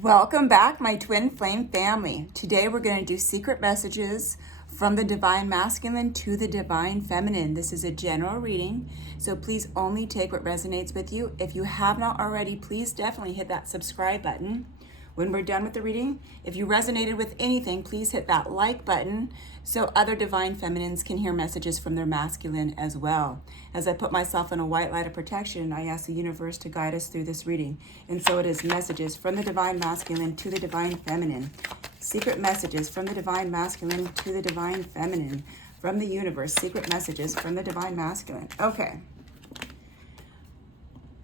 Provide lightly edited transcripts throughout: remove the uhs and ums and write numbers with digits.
Welcome back, my twin flame family. Today we're going to do secret messages from the divine masculine to the divine feminine. This is a general reading, so please only take what resonates with you. If you have not already, please definitely hit that subscribe button. When we're done with the reading, if you resonated with anything, please hit that like button so other divine feminines can hear messages from their masculine as well. As I put myself in a white light of protection, I ask the universe to guide us through this reading. And so it is messages from the divine masculine to the divine feminine. Secret messages from the divine masculine to the divine feminine. From the universe, secret messages from the divine masculine. Okay.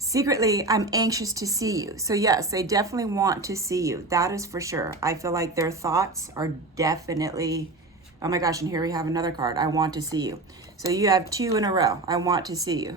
Secretly, I'm anxious to see you. So yes, they definitely want to see you. That is for sure. I feel like their thoughts are definitely, oh my gosh, and here we have another card. I want to see you. So you have two in a row. I want to see you.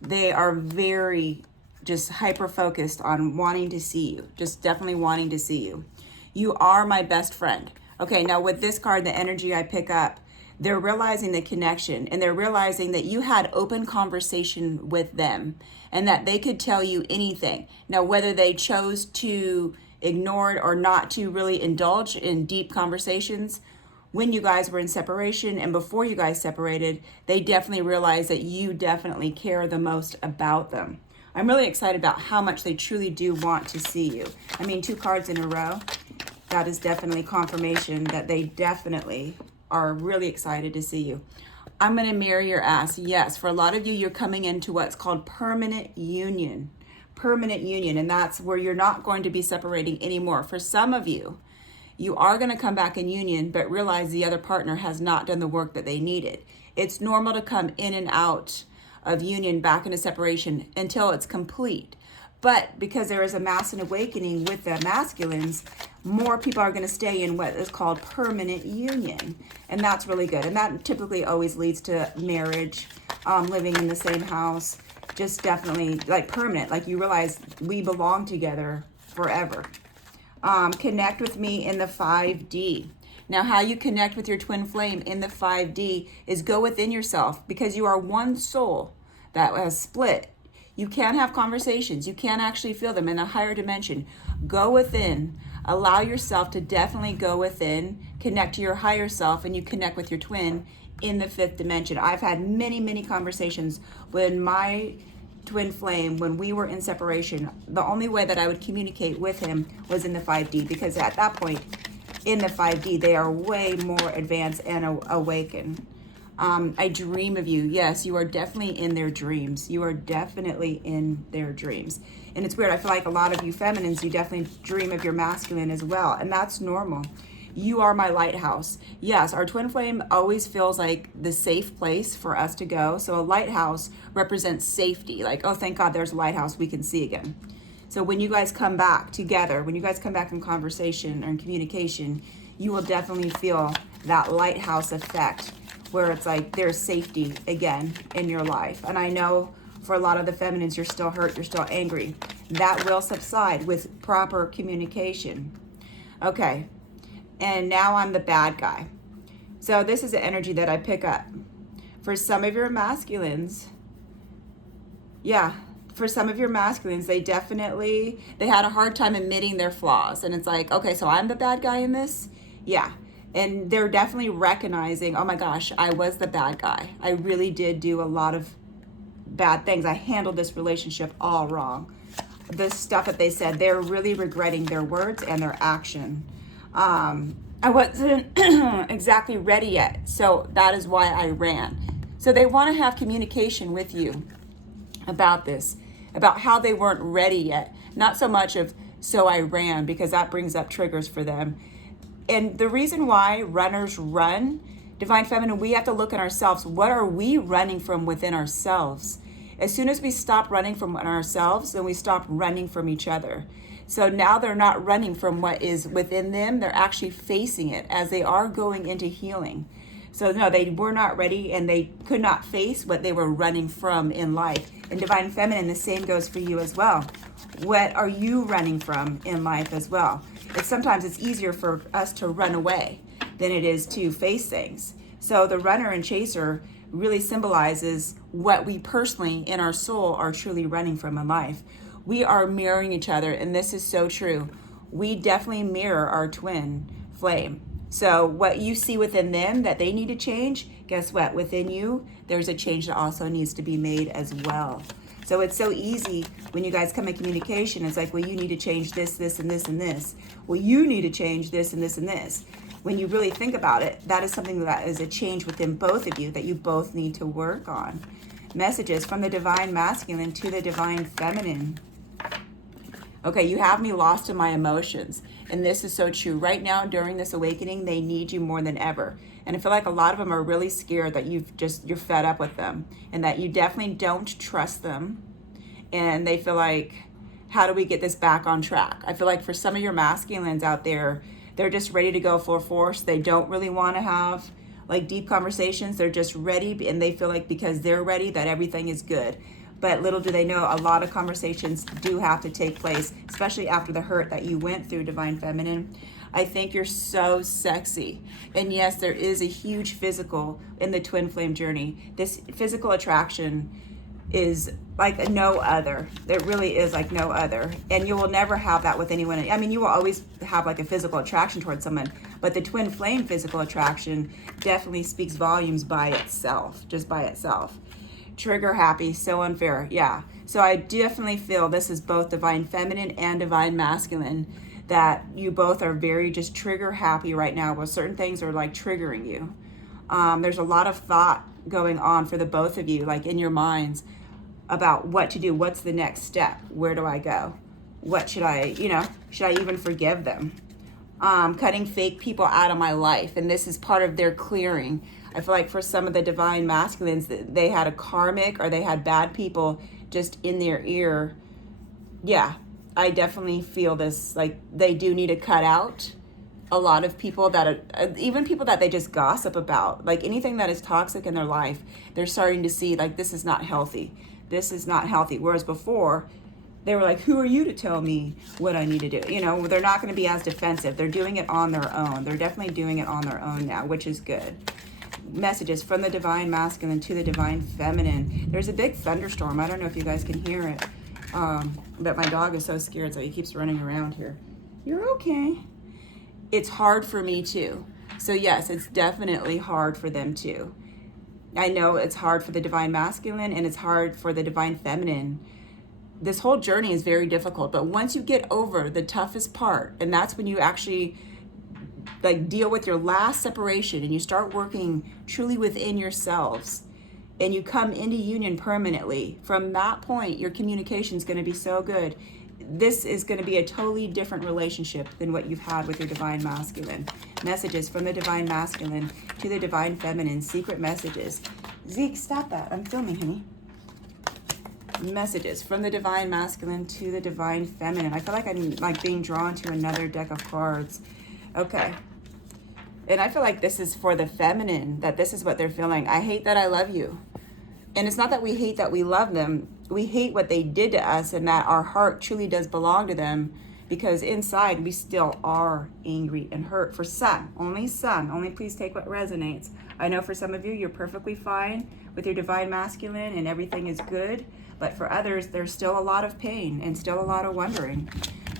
They are very just hyper-focused on wanting to see you. Just definitely wanting to see you. You are my best friend. Okay, now with this card, the energy I pick up, they're realizing the connection and they're realizing that you had open conversation with them and that they could tell you anything. Now, whether they chose to ignore it or not to really indulge in deep conversations, when you guys were in separation and before you guys separated, they definitely realized that you definitely care the most about them. I'm really excited about how much they truly do want to see you. I mean, two cards in a row, that is definitely confirmation that they definitely are really excited to see you. I'm going to marry your ass. Yes, for a lot of you, you're coming into what's called permanent union. Permanent union, and that's where you're not going to be separating anymore. For some of you, you are going to come back in union, but realize the other partner has not done the work that they needed. It's normal to come in and out of union back into separation until it's complete. But because there is a massive awakening with the masculines, more people are going to stay in what is called permanent union. And that's really good. And that typically always leads to marriage, living in the same house, just definitely like permanent. Like you realize we belong together forever. Connect with me in the 5D. Now, how you connect with your twin flame in the 5D is go within yourself, because you are one soul that has split. You can't have conversations. You can't actually feel them in a higher dimension. Go within. Allow yourself to definitely go within, connect to your higher self, and you connect with your twin in the 5th dimension. I've had many, many conversations when my twin flame, when we were in separation, the only way that I would communicate with him was in the 5D, because at that point in the 5D, they are way more advanced and awakened. I dream of you. Yes, you are definitely in their dreams. You are definitely in their dreams. And it's weird. I feel like a lot of you feminines, you definitely dream of your masculine as well. And that's normal. You are my lighthouse. Yes, our twin flame always feels like the safe place for us to go. So a lighthouse represents safety. Like, oh, thank God there's a lighthouse we can see again. So when you guys come back together, when you guys come back in conversation or in communication, you will definitely feel that lighthouse effect, where it's like there's safety again in your life. And I know for a lot of the feminines, you're still hurt, you're still angry. That will subside with proper communication. Okay, and now I'm the bad guy. So this is the energy that I pick up. For some of your masculines, for some of your masculines, they had a hard time admitting their flaws. And it's like, okay, so I'm the bad guy in this? Yeah. And they're definitely recognizing, oh my gosh, I was the bad guy. I really did do a lot of bad things. I handled this relationship all wrong. The stuff that they said, they're really regretting their words and their action. I wasn't exactly ready yet, so that is why I ran. So they want to have communication with you about this, about how they weren't ready yet. Not so much of, so I ran, because that brings up triggers for them. And the reason why runners run, Divine Feminine, we have to look at ourselves. What are we running from within ourselves? As soon as we stop running from ourselves, then we stop running from each other. So now they're not running from what is within them. They're actually facing it as they are going into healing. So no, they were not ready and they could not face what they were running from in life. And Divine Feminine, the same goes for you as well. What are you running from in life as well? Sometimes it's easier for us to run away than it is to face things. So the runner and chaser really symbolizes what we personally in our soul are truly running from in life. We are mirroring each other, and this is so true. we definitely mirror our twin flame. So what you see within them that they need to change, guess what? Within you, there's a change that also needs to be made as well. So it's so easy when you guys come in communication. It's like, well, you need to change this, this, and this, and this. Well, you need to change this, and this, and this. When you really think about it, that is something that is a change within both of you that you both need to work on. Messages from the divine masculine to the divine feminine. Okay, you have me lost in my emotions. And this is so true. Right now, during this awakening, they need you more than ever. And I feel like a lot of them are really scared that you're fed up with them and that you definitely don't trust them. And they feel like, how do we get this back on track? I feel like for some of your masculines out there, they're just ready to go full force. They don't really want to have like deep conversations. They're just ready, and they feel like because they're ready that everything is good. But little do they know, a lot of conversations do have to take place, especially after the hurt that you went through, divine feminine. I think you're so sexy. And yes, there is a huge physical in the twin flame journey. This physical attraction is like no other. It really is like no other. And you will never have that with anyone. I mean, you will always have like a physical attraction towards someone, but the twin flame physical attraction definitely speaks volumes by itself, just by itself. Trigger happy, so unfair. Yeah. So I definitely feel this is both divine feminine and divine masculine, that you both are very just trigger happy right now, where certain things are like triggering you. There's a lot of thought going on for the both of you, like in your minds, about what to do. What's the next step? Where do I go? What should I, should I even forgive them? Cutting fake people out of my life. And this is part of their clearing. I feel like for some of the divine masculines, they had a karmic or they had bad people just in their ear. Yeah, I definitely feel this, like they do need to cut out a lot of people that are, even people that they just gossip about, like anything that is toxic in their life, they're starting to see like this is not healthy. This is not healthy. Whereas before, they were like, who are you to tell me what I need to do? They're not going to be as defensive. They're doing it on their own. They're definitely doing it on their own now, which is good. Messages from the divine masculine to the divine feminine. There's a big thunderstorm. I don't know if you guys can hear it, but my dog is so scared, so he keeps running around here. You're okay. It's hard for me too. So yes, it's definitely hard for them too. I know it's hard for the divine masculine and it's hard for the divine feminine. This whole journey is very difficult, but once you get over the toughest part, and that's when you actually like deal with your last separation and you start working truly within yourselves and you come into union permanently, from that point, your communication is going to be so good. This is going to be a totally different relationship than what you've had with your divine masculine. Messages from the divine masculine to the divine feminine. Secret messages. Zeke, stop that. I'm filming, honey. Messages from the divine masculine to the divine feminine. I feel like I'm like being drawn to another deck of cards. Okay. And I feel like this is for the feminine, that this is what they're feeling. I hate that I love you. And it's not that we hate that we love them. We hate what they did to us, and that our heart truly does belong to them, because inside we still are angry and hurt. For some, only please take what resonates. I know for some of you, you're perfectly fine with your divine masculine and everything is good. But for others, there's still a lot of pain and still a lot of wondering.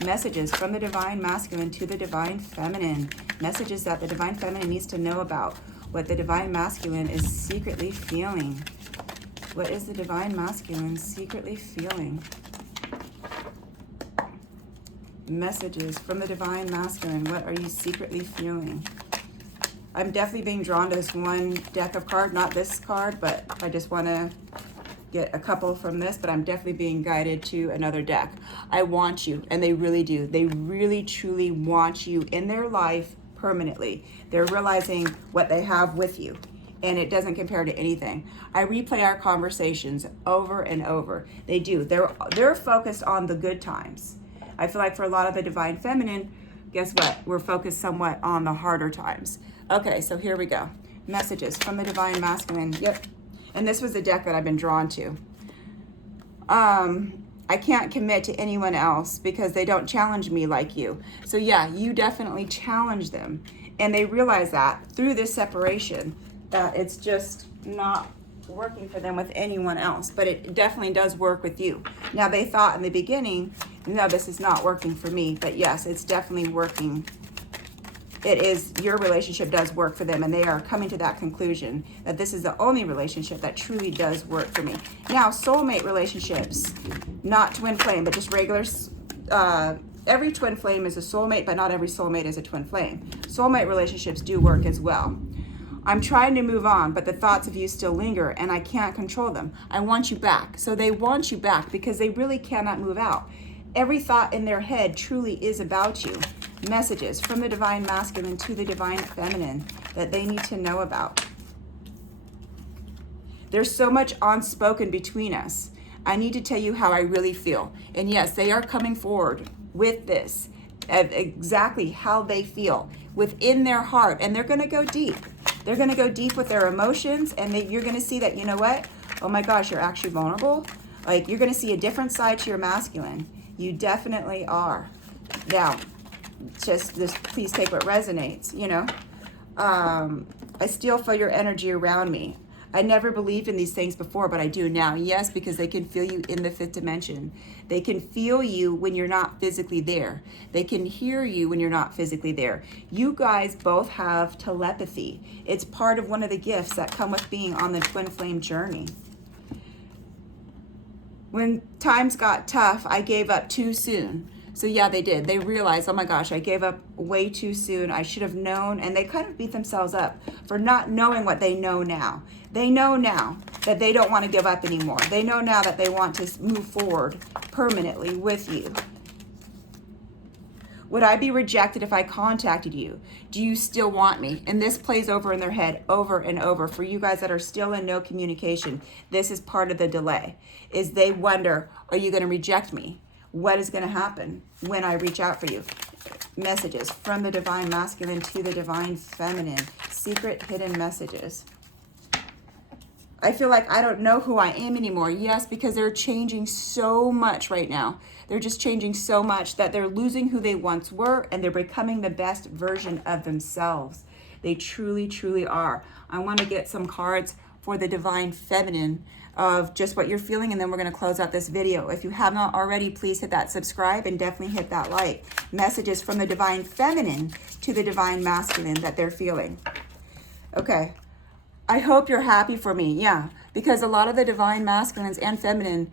Messages from the divine masculine to the divine feminine. Messages that the divine feminine needs to know about what the divine masculine is secretly feeling. What is the divine masculine secretly feeling? Messages from the divine masculine. What are you secretly feeling? I'm definitely being drawn to this one deck of cards, not this card, but I just want to get a couple from this, but I'm definitely being guided to another deck. I want you, and they really do. They really, truly want you in their life permanently. They're realizing what they have with you, and it doesn't compare to anything. I replay our conversations over and over. They do. They're focused on the good times. I feel like for a lot of the divine feminine, guess what? We're focused somewhat on the harder times. Okay, so here we go. Messages from the divine masculine. Yep. And this was the deck that I've been drawn to. I can't commit to anyone else because they don't challenge me like you. So yeah, you definitely challenge them. And they realize that through this separation, that it's just not working for them with anyone else, but it definitely does work with you. Now, they thought in the beginning, no, this is not working for me, but yes, it's definitely working. It is, your relationship does work for them, and they are coming to that conclusion that this is the only relationship that truly does work for me. Now, soulmate relationships, not twin flame, but just regular, every twin flame is a soulmate, but not every soulmate is a twin flame. Soulmate relationships do work as well. I'm trying to move on, but the thoughts of you still linger, and I can't control them. I want you back. So they want you back because they really cannot move out. Every thought in their head truly is about you. Messages from the divine masculine to the divine feminine that they need to know about. There's so much unspoken between us. I need to tell you how I really feel. And yes, they are coming forward with this, of exactly how they feel within their heart. And they're going to go deep. They're going to go deep with their emotions. And you're going to see that, you know what? Oh my gosh, you're actually vulnerable. Like, you're going to see a different side to your masculine. You definitely are. Now, just please take what resonates, you know. I still feel your energy around me. I never believed in these things before, but I do now. Yes, because they can feel you in the fifth dimension. They can feel you when you're not physically there. They can hear you when you're not physically there. You guys both have telepathy. It's part of one of the gifts that come with being on the twin flame journey. When times got tough, I gave up too soon. So yeah, they did. They realized, oh my gosh, I gave up way too soon. I should have known. And they kind of beat themselves up for not knowing what they know now. They know now that they don't want to give up anymore. They know now that they want to move forward permanently with you. Would I be rejected if I contacted you? Do you still want me? And this plays over in their head over and over. For you guys that are still in no communication, this is part of the delay, is they wonder, are you going to reject me? What is going to happen when I reach out for you? Messages from the divine masculine to the divine feminine. Secret hidden messages. I feel like I don't know who I am anymore. Yes, because they're changing so much right now. They're just changing so much that they're losing who they once were, and they're becoming the best version of themselves. They truly, truly are. I want to get some cards for the divine feminine of just what you're feeling, and then we're going to close out this video. If you have not already, please hit that subscribe and definitely hit that like. Messages from the divine feminine to the divine masculine that they're feeling. Okay. I hope you're happy for me. Yeah, because a lot of the divine masculines and feminine,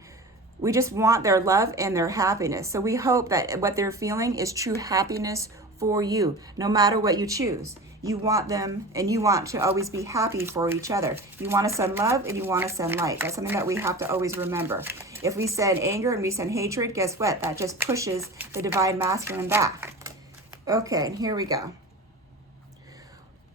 we just want their love and their happiness. So we hope that what they're feeling is true happiness for you, no matter what you choose. You want them, and you want to always be happy for each other. You want to send love, and you want to send light. That's something that we have to always remember. If we send anger and we send hatred, guess what? That just pushes the divine masculine back. Okay, and here we go.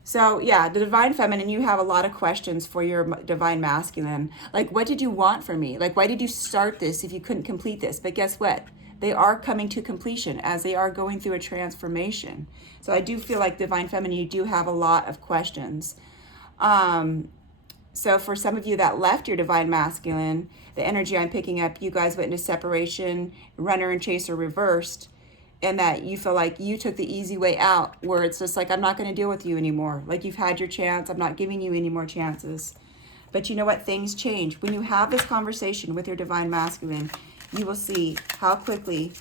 So yeah, the divine feminine, you have a lot of questions for your divine masculine. Like, what did you want from me? Like, why did you start this if you couldn't complete this? But guess what? They are coming to completion as they are going through a transformation. So I do feel like divine feminine, you do have a lot of questions. So for some of you that left your divine masculine, the energy I'm picking up, you guys went into separation, runner and chaser reversed, and that you feel like you took the easy way out, where it's just like, I'm not going to deal with you anymore. Like, you've had your chance. I'm not giving you any more chances. But you know what? Things change. When you have this conversation with your divine masculine, you will see how quickly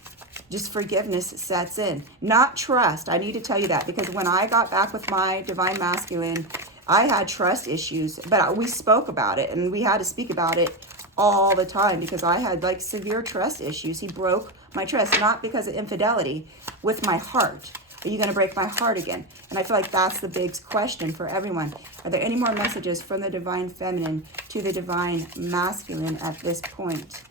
just forgiveness sets in. Not trust. I need to tell you that, because when I got back with my divine masculine, I had trust issues, but we spoke about it, and we had to speak about it all the time because I had like severe trust issues. He broke my trust, not because of infidelity, with my heart. Are you going to break my heart again? And I feel like that's the big question for everyone. Are there any more messages from the divine feminine to the divine masculine at this point?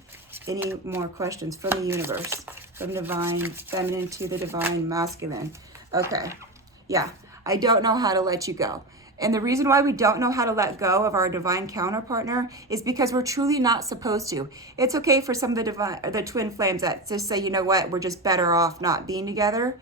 Any more questions from the universe, from divine feminine to the divine masculine? Okay. Yeah. I don't know how to let you go. And the reason why we don't know how to let go of our divine counterpartner is because we're truly not supposed to. It's okay for some of the twin flames that just say, you know what, we're just better off not being together.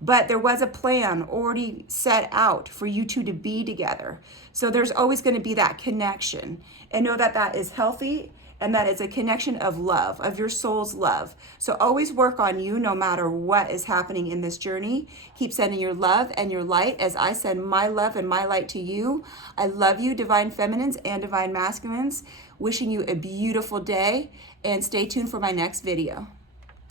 But there was a plan already set out for you two to be together. So there's always going to be that connection. And know that that is healthy, and that it's a connection of love, of your soul's love. So always work on you no matter what is happening in this journey. Keep sending your love and your light as I send my love and my light to you. I love you, divine feminines and divine masculines. Wishing you a beautiful day, and stay tuned for my next video.